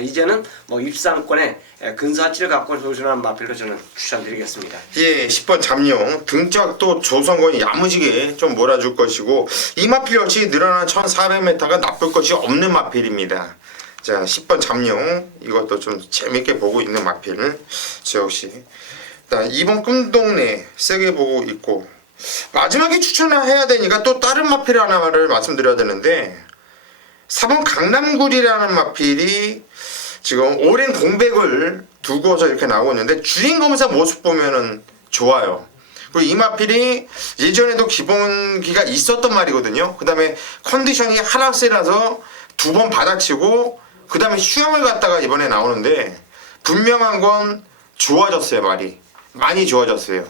이제는 뭐 입상권에 근사치를 갖고 도전하는 마필로 저는 추천드리겠습니다. 예, 10번 잠룡 등짝도 조성권이 야무지게 좀 몰아줄 것이고 이 마필 역시 늘어난 1400m가 나쁠 것이 없는 마필입니다. 자, 10번 잠룡 이것도 좀 재밌게 보고 있는 마필. 저 역시 2번 꿈동네 세게 보고 있고 마지막에 추천을 해야 되니까 또 다른 마필 하나를 말씀드려야 되는데 4번 강남구리라는 마필이 지금 오랜 공백을 두고서 이렇게 나오고 있는데 주행검사 모습 보면은 좋아요. 그리고 이 마필이 예전에도 기본기가 있었던 말이거든요. 그 다음에 컨디션이 하락세라서 2번 바닥치고 그 다음에 휴양을 갔다가 이번에 나오는데 분명한 건 좋아졌어요. 말이 많이 좋아졌어요.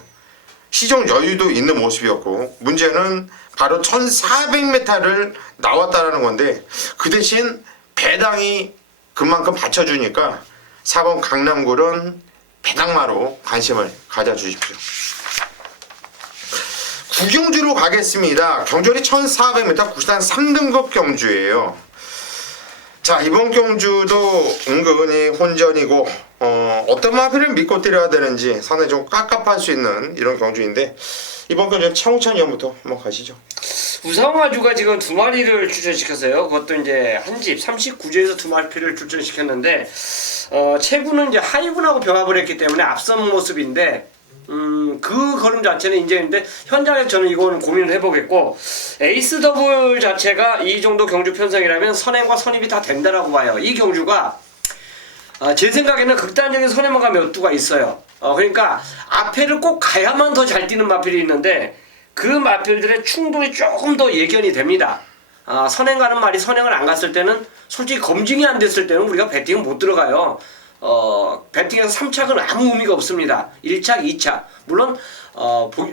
시종 여유도 있는 모습이었고 문제는 바로 1400m를 나왔다라는 건데 그 대신 배당이 그만큼 받쳐주니까 4번 강남굴은 배당마로 관심을 가져주십시오. 구경주로 가겠습니다. 경주리 1400m 구시단 3등급 경주예요. 자, 이번 경주도 은근히 혼전이고 어떤 마필을 믿고 때려야 되는지 상당히 좀 깝깝할 수 있는 이런 경주인데 이번 경주는 차홍찬 위원부터 한번 가시죠. 우상화주가 지금 2마리를 출전시켰어요. 그것도 이제 한 집 39주에서 2마리를 출전시켰는데 최구는 이제 하이군하고 병합을 했기 때문에 앞선 모습인데 그 걸음 자체는 인정인데 현장에서 저는 이거는 고민을 해보겠고 에이스 더블 자체가 이 정도 경주 편성이라면 선행과 선입이 다 된다라고 봐요. 이 경주가 제 생각에는 극단적인 선행마가 몇 두가 있어요. 그러니까 앞에를 꼭 가야만 더 잘 뛰는 마필이 있는데 그 마필들의 충돌이 조금 더 예견이 됩니다. 선행 가는 말이 선행을 안 갔을 때는 솔직히 검증이 안 됐을 때는 우리가 배팅은 못 들어가요. 배팅에서 3착은 아무 의미가 없습니다. 1착, 2착. 물론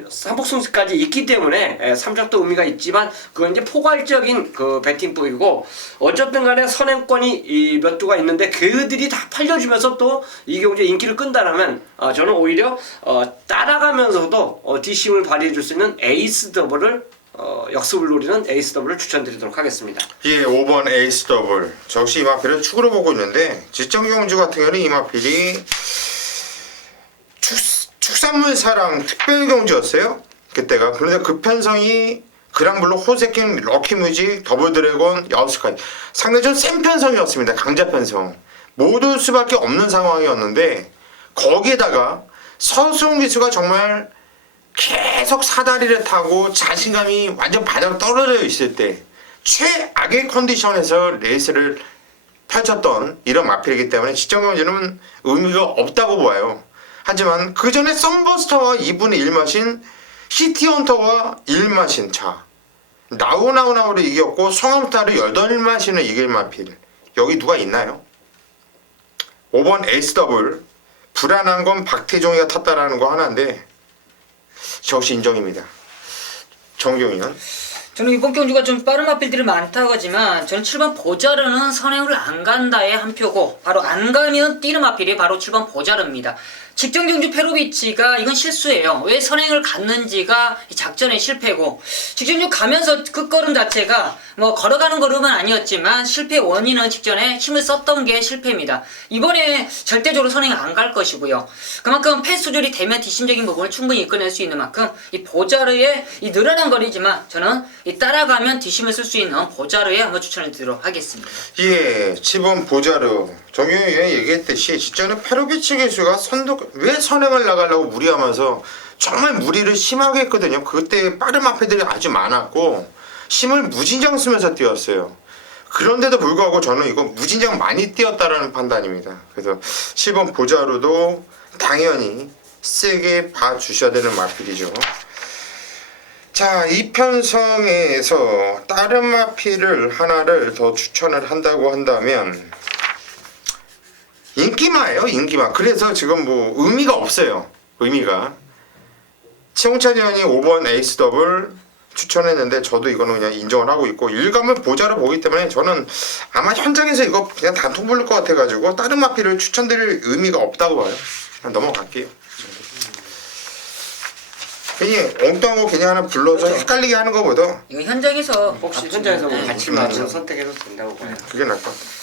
삼복승수까지 있기 때문에 3착도 의미가 있지만 그건 이제 포괄적인 그 배팅법이고 어쨌든 간에 선행권이 몇 두가 있는데 그들이 다 팔려주면서 또 이 경주에 인기를 끈다라면 저는 오히려 따라가면서도 뒷심을 발휘해줄 수 있는 에이스 더블을 역습을 노리는 에이스 더블을 추천드리도록 하겠습니다. 예, 5번 에이스 더블. 저 역시 이 마필을 축으로 보고 있는데 지정경주 같은 경우는 이 마필이 축산물 사랑 특별경주였어요. 그때가. 그런데 그 편성이 그랑블루, 호세킹, 럭키뮤직, 더블드래곤, 야우스카이 상당히 좀 센 편성이었습니다. 강자 편성. 모두 수밖에 없는 상황이었는데 거기에다가 서수홍 기수가 정말 계속 사다리를 타고 자신감이 완전 바닥 떨어져 있을 때 최악의 컨디션에서 레이스를 펼쳤던 이런 마필이기 때문에 지정경주는 의미가 없다고 봐요. 하지만 그 전에 썬버스터와 2분의 1마신 시티헌터와 1마신 차 나우나우나우를 이겼고 성함스타를 8마신을 이길 마필 여기 누가 있나요? 5번 에이스 더블 불안한 건 박태종이가 탔다라는 거 하나인데 저 역시 인정입니다. 정경이는? 저는 이번 경주가 좀 빠른 마필들이 많다고 하지만 저는 7번 보자르는 선행을 안 간다에 한 표고 바로 안 가면 뛰는 마필이 바로 7번 보자르입니다. 직전 경주 페로비치가 이건 실수예요. 왜 선행을 갔는지가 작전의 실패고 직전 경주 가면서 그 걸음 자체가 뭐 걸어가는 걸음은 아니었지만 실패 원인은 직전에 힘을 썼던 게 실패입니다. 이번에 절대적으로 선행을 안 갈 것이고요. 그만큼 패스 조절이 되면 뒷심적인 부분을 충분히 이끌어낼 수 있는 만큼 이 보자르의 이 늘어난 거리지만 저는 이 따라가면 뒷심을 쓸 수 있는 보자르에 한번 추천을 드리도록 하겠습니다. 예, 7번 보자르 정경이 얘기했듯이 직전에 페로비치 기수가 왜 선행을 나가려고 무리하면서 정말 무리를 심하게 했거든요. 그때 빠른 마필들이 아주 많았고 힘을 무진장 쓰면서 뛰었어요. 그런데도 불구하고 저는 이거 무진장 많이 뛰었다라는 판단입니다. 그래서 7번 보자루도 당연히 세게 봐주셔야 되는 마필이죠. 자, 이 편성에서 다른 마필을 하나를 더 추천을 한다고 한다면 인기마예요. 인기마. 그래서 지금 뭐 의미가 없어요. 의미가. 최홍찬 의원이 5번 에이스 더블 추천했는데 저도 이거는 그냥 인정을 하고 있고 일감을 보자로 보기 때문에 저는 아마 현장에서 이거 그냥 단통 부를 것 같아가지고 다른 마피를 추천드릴 의미가 없다고 봐요. 그냥 넘어갈게요. 괜히 엉뚱한 거 괜히 하나 불러서 그렇죠. 헷갈리게 하는 것보다 이거 현장에서 혹시 현장에서 뭐 네. 같이 맞춰서 선택해도 된다고 봐요. 그게 나을 것 같아요.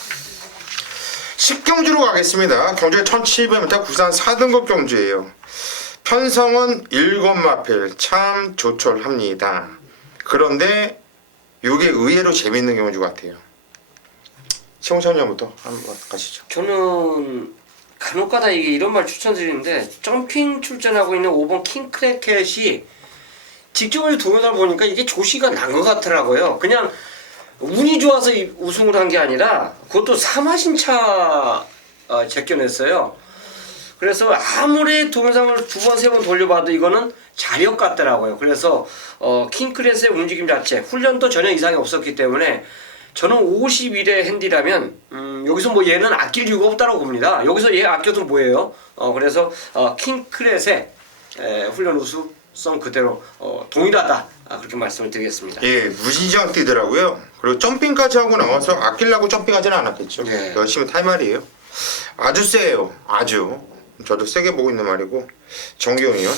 10경주로 가겠습니다. 경주 1700m 구산 4등급 경주예요. 편성은 7마필 참 조촐합니다. 그런데 이게 의외로 재밌는 경주 같아요. 시홍천님부터 한번 가시죠. 저는 간혹가다 이런 말 추천드리는데 점핑 출전하고 있는 5번 킹크래켓이 직접적으로 동영상을 보니까 이게 조시가 난 것 같더라고요. 그냥 운이 좋아서 우승을 한 게 아니라 그것도 사마신차 제껴냈어요. 그래서 아무리 동영상을 2번, 3번 돌려봐도 이거는 자력 같더라고요. 그래서 킹크렛의 움직임 자체, 훈련도 전혀 이상이 없었기 때문에 저는 51의 핸디라면 여기서 뭐 얘는 아낄 이유가 없다고 봅니다. 여기서 얘 아껴도 뭐예요? 그래서 킹크렛의 훈련 우수성 그대로 동일하다. 그렇게 말씀을 드리겠습니다. 예, 무진장 뛰더라고요. 그리고 점핑까지 하고 나와서 아끼려고 점핑하지는 않았겠죠. 네. 열심히 탈 말이에요. 아주 세요. 아주. 저도 세게 보고 있는 말이고. 정기훈이요.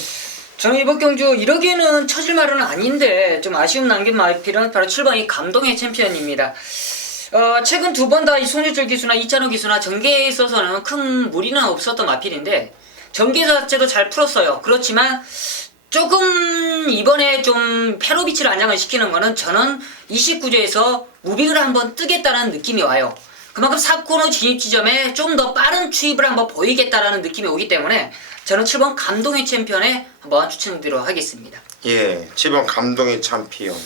저는 이번 경주 이러기에는 처질 말은 아닌데 좀 아쉬움 남긴 마필은 바로 7번 이 감동의 챔피언입니다. 최근 2번 다 이 손유철 기수나 이찬호 기수나 전개에 있어서는 큰 무리는 없었던 마필인데 전개 자체도 잘 풀었어요. 그렇지만 조금 이번에 좀 페로비치를 안장을 시키는 거는 저는 29조에서 무빙을 한번 뜨겠다는 느낌이 와요. 그만큼 4코너 진입 지점에 좀 더 빠른 추입을 한번 보이겠다라는 느낌이 오기 때문에 저는 7번 감동의 챔피언에 한번 추천드리도록 하겠습니다. 예, 7번 감동의 챔피언.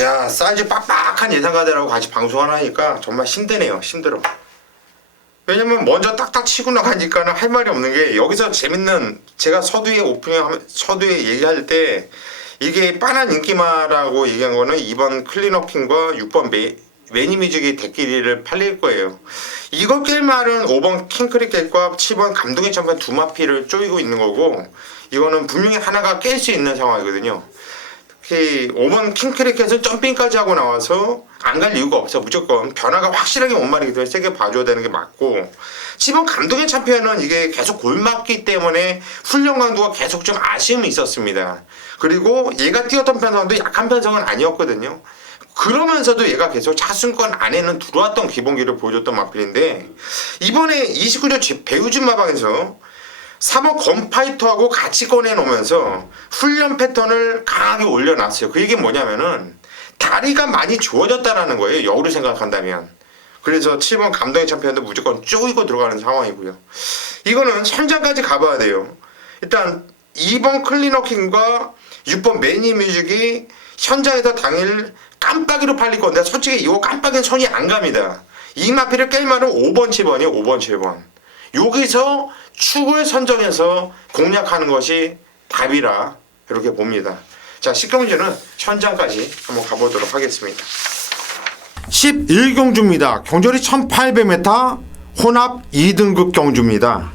야, 사이즈 빡빡한 예상가들하고 같이 방송을 하니까 정말 힘드네요. 힘들어. 왜냐면 먼저 딱딱 치고 나가니까는 할 말이 없는 게 여기서 재밌는 제가 서두에 서두에 얘기할 때 이게 빤한 인기마라고 얘기한 거는 2번 클리너킹과 6번 매니뮤직의 대끼리를 팔릴 거예요. 이걸 깰 말은 5번 킹크리켓과 7번 감동의 챔피언 2마피를 쪼이고 있는 거고 이거는 분명히 하나가 깰 수 있는 상황이거든요. 특히 5번 킹크리켓은 점핑까지 하고 나와서 안 갈 이유가 없어. 무조건 변화가 확실하게 못 말이기 때문에 세게 봐줘야 되는 게 맞고 10번 감동의 챔피언은 이게 계속 골맞기 때문에 훈련 강도가 계속 좀 아쉬움이 있었습니다. 그리고 얘가 뛰었던 편성도 약한 편성은 아니었거든요. 그러면서도 얘가 계속 차순권 안에는 들어왔던 기본기를 보여줬던 마필인데 이번에 29조 배우준 마방에서 3번 건파이터하고 같이 꺼내놓으면서 훈련 패턴을 강하게 올려놨어요. 그 얘기는 뭐냐면은 다리가 많이 좋아졌다는 거예요. 역으로 생각한다면. 그래서 7번 감동의 챔피언도 무조건 쪼이고 들어가는 상황이고요. 이거는 현장까지 가봐야 돼요. 일단 2번 클리너킹과 6번 매니뮤직이 현장에서 당일 깜빡이로 팔릴 건데 솔직히 이거 깜빡이는 손이 안 갑니다. 이 마피를 깰 말은 5번 7번이에요. 5번 7번. 여기서 축을 선정해서 공략하는 것이 답이라 이렇게 봅니다. 자, 10경주는 현장까지 한번 가보도록 하겠습니다. 11경주입니다. 경절이 1800m 혼합 2등급 경주입니다.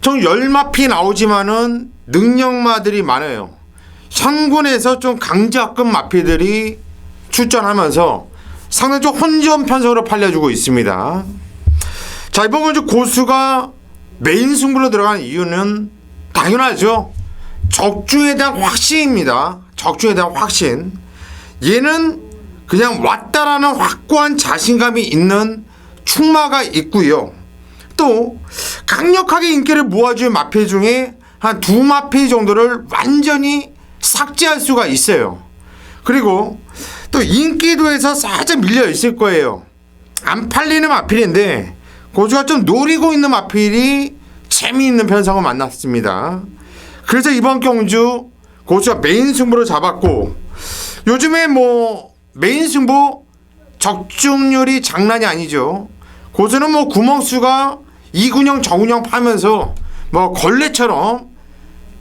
총 10마피 나오지만은 능력마들이 많아요. 현군에서 좀 강자급 마피들이 출전하면서 상당히 혼전 편성으로 팔려주고 있습니다. 자, 이번 경주 고수가 메인 승부로 들어간 이유는 당연하죠. 적중에 대한 확신입니다. 적중에 대한 확신. 얘는 그냥 왔다라는 확고한 자신감이 있는 충마가 있고요. 또 강력하게 인기를 모아줄 마필 중에 한 2마필 정도를 완전히 삭제할 수가 있어요. 그리고 또 인기도에서 살짝 밀려 있을 거예요. 안 팔리는 마필인데 고수가 좀 노리고 있는 마필이 재미있는 편성을 만났습니다. 그래서 이번 경주 고수가 메인 승부로 잡았고 요즘에 뭐 메인 승부 적중률이 장난이 아니죠. 고수는 뭐 구멍수가 이군형 저군형 파면서 뭐 걸레처럼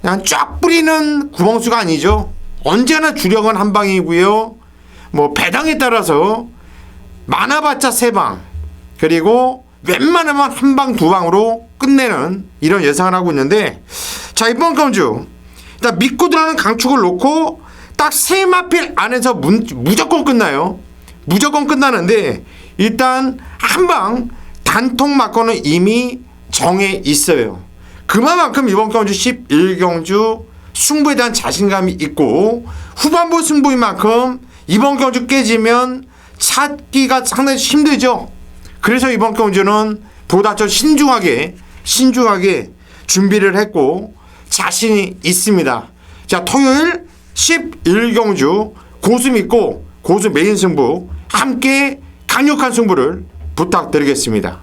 그냥 쫙 뿌리는 구멍수가 아니죠. 언제나 주력은 한 방이고요. 뭐 배당에 따라서 많아봤자 3방 그리고 웬만하면 1방 2방으로 끝내는 이런 예상을 하고 있는데 자, 이번 경주 일단 믿고 들어가는 강축을 놓고 딱 세 마필 안에서 무조건 끝나요. 무조건 끝나는데 일단 한 방 단통 맞고는 이미 정해 있어요. 그만큼 이번 경주 11경주 승부에 대한 자신감이 있고 후반부 승부인 만큼 이번 경주 깨지면 찾기가 상당히 힘들죠. 그래서 이번 경주는 보다 더 신중하게 준비를 했고 자신이 있습니다. 자, 토요일 11경주 고수 믿고 고수 메인 승부 함께 강력한 승부를 부탁드리겠습니다.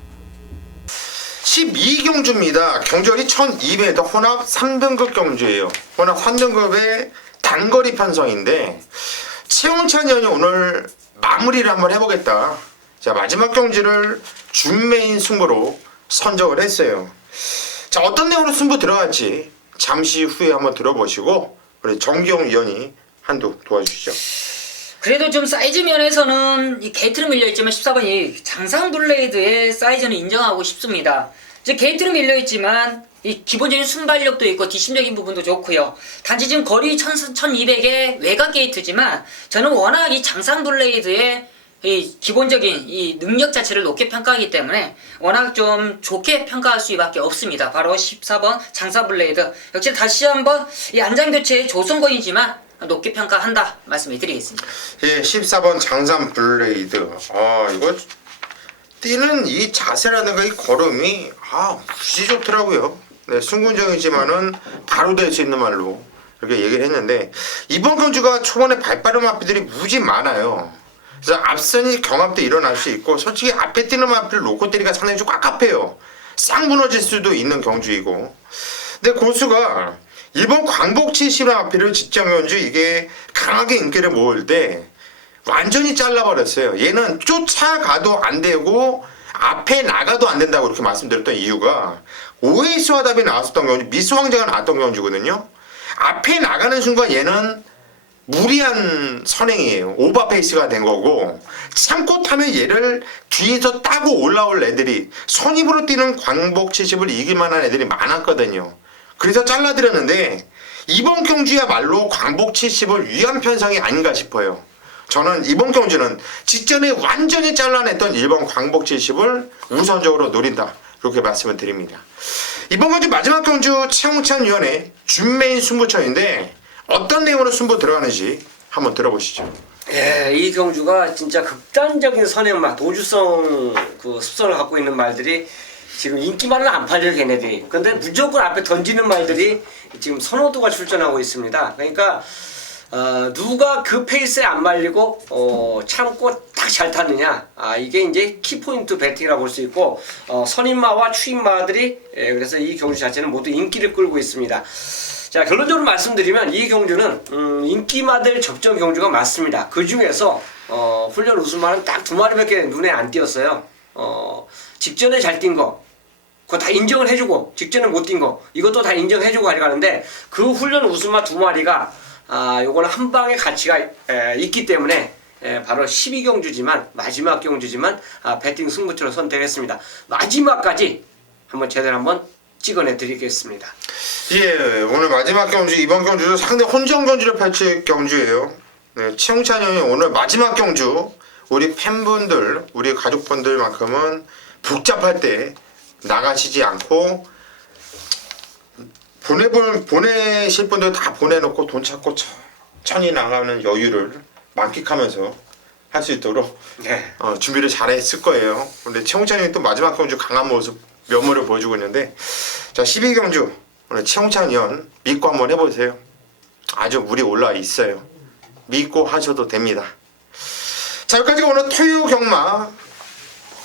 12경주입니다. 경주열이 1200m 혼합 3등급 경주예요. 혼합 3등급의 단거리 편성인데 최홍찬 의원이 오늘 마무리를 한번 해보겠다. 자, 마지막 경주를 준메인 승부로 선정을 했어요. 자, 어떤 내용으로 승부 들어갈지 잠시 후에 한번 들어보시고 우리 정기용 위원이 한두 도와주시죠. 그래도 좀 사이즈 면에서는 이 게이트로 밀려있지만 14번 이 장상 블레이드의 사이즈는 인정하고 싶습니다. 이제 게이트로 밀려있지만 이 기본적인 순발력도 있고 뒷심적인 부분도 좋고요. 단지 지금 거리 1200의 외곽 게이트지만 저는 워낙 이 장상 블레이드의 이 기본적인 이 능력 자체를 높게 평가하기 때문에 워낙 좀 좋게 평가할 수밖에 없습니다. 바로 14번 장상 블레이드. 역시 다시 한번 이 안장 교체의 조성권이지만 높게 평가한다 말씀을 드리겠습니다. 예, 14번 장산 블레이드. 이거 뛰는 이 자세라든가 이 걸음이 무지 좋더라고요. 네, 순군정이지만은 바로 될 수 있는 말로 이렇게 얘기를 했는데 이번 경주가 초반에 발빠른 마피들이 무지 많아요. 그래서 앞선이 경합도 일어날 수 있고 솔직히 앞에 뛰는 마피를 놓고 때리기가 상당히 좀 깝깝해요. 싹 무너질 수도 있는 경주이고. 근데 고수가 이번 광복 70의 마피를 직전경주 이게 강하게 인기를 모을 때 완전히 잘라버렸어요. 얘는 쫓아가도 안 되고 앞에 나가도 안 된다고 이렇게 말씀드렸던 이유가 오에이스 화답이 나왔었던 경주, 미스왕자가 나왔던 경주거든요. 앞에 나가는 순간 얘는 무리한 선행이에요. 오버페이스가 된 거고 참고 타면 얘를 뒤에서 따고 올라올 애들이 선입으로 뛰는 광복 70을 이길 만한 애들이 많았거든요. 그래서 잘라드렸는데 이번 경주야말로 광복 70을 위한 편성이 아닌가 싶어요. 저는 이번 경주는 직전에 완전히 잘라냈던 1번 광복 70을 우선적으로 노린다. 이렇게 말씀을 드립니다. 이번 경주 마지막 경주 최홍찬 위원의 준메인 승부처인데 어떤 내용으로 승부 들어가는지 한번 들어보시죠. 예, 이 경주가 진짜 극단적인 선행막, 도주성 그 습성을 갖고 있는 말들이 지금 인기만은 안 팔려요, 걔네들이. 근데 무조건 앞에 던지는 말들이 지금 선호도가 출전하고 있습니다. 그러니까 누가 그 페이스에 안 말리고 참고 딱 잘 탔느냐, 이게 이제 키포인트 배팅이라고 볼 수 있고 선인마와 추인마들이 그래서 이 경주 자체는 모두 인기를 끌고 있습니다. 자, 결론적으로 말씀드리면 이 경주는 인기마들 적정 경주가 맞습니다. 그 중에서 훈련 우승마는 딱 2마리밖에 눈에 안 띄었어요. 직전에 잘 뛴 거 그거 다 인정을 해주고 직전에 못 뛴 거 이것도 다 인정해주고 가져가는데 그 훈련 우승마 2마리가 요거는 한 방의 가치가 있기 때문에 바로 12경주지만 마지막 경주지만 배팅 승부처로 선택했습니다. 마지막까지 한번 제대로 한번 찍어내 드리겠습니다. 예, 오늘 마지막 경주, 이번 경주도 상당히 혼전 경주를 펼칠 경주예요. 네, 최홍찬 형이 오늘 마지막 경주 우리 팬분들, 우리 가족분들만큼은 복잡할 때 나가시지 않고 보내실 분들 다 보내놓고 돈 찾고 천천히 나가는 여유를 만끽하면서 할 수 있도록 네. 준비를 잘 했을 거예요. 근데 최홍찬 형이 또 마지막 경주 강한 모습 면모를 보여주고 있는데 자, 12경주 오늘 최홍찬 위원 믿고 한번 해보세요. 아주 물이 올라와 있어요. 믿고 하셔도 됩니다. 자, 여기까지가 오늘 토요 경마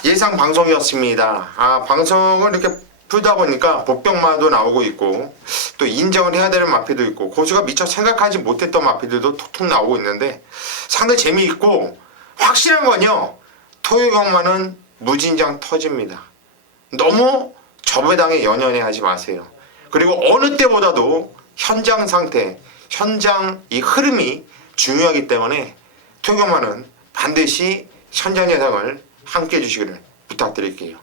예상 방송이었습니다. 방송을 이렇게 풀다 보니까 복병마도 나오고 있고 또 인정을 해야 되는 마피도 있고 고수가 미처 생각하지 못했던 마피들도 톡톡 나오고 있는데 상당히 재미있고 확실한 건요, 토요 경마는 무진장 터집니다. 너무 저배당에 연연해 하지 마세요. 그리고 어느 때보다도 현장 상태, 현장 이 흐름이 중요하기 때문에 토요 경마는 반드시 현장 예상을 함께 해주시기를 부탁드릴게요.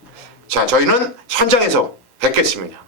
자, 저희는 현장에서 뵙겠습니다.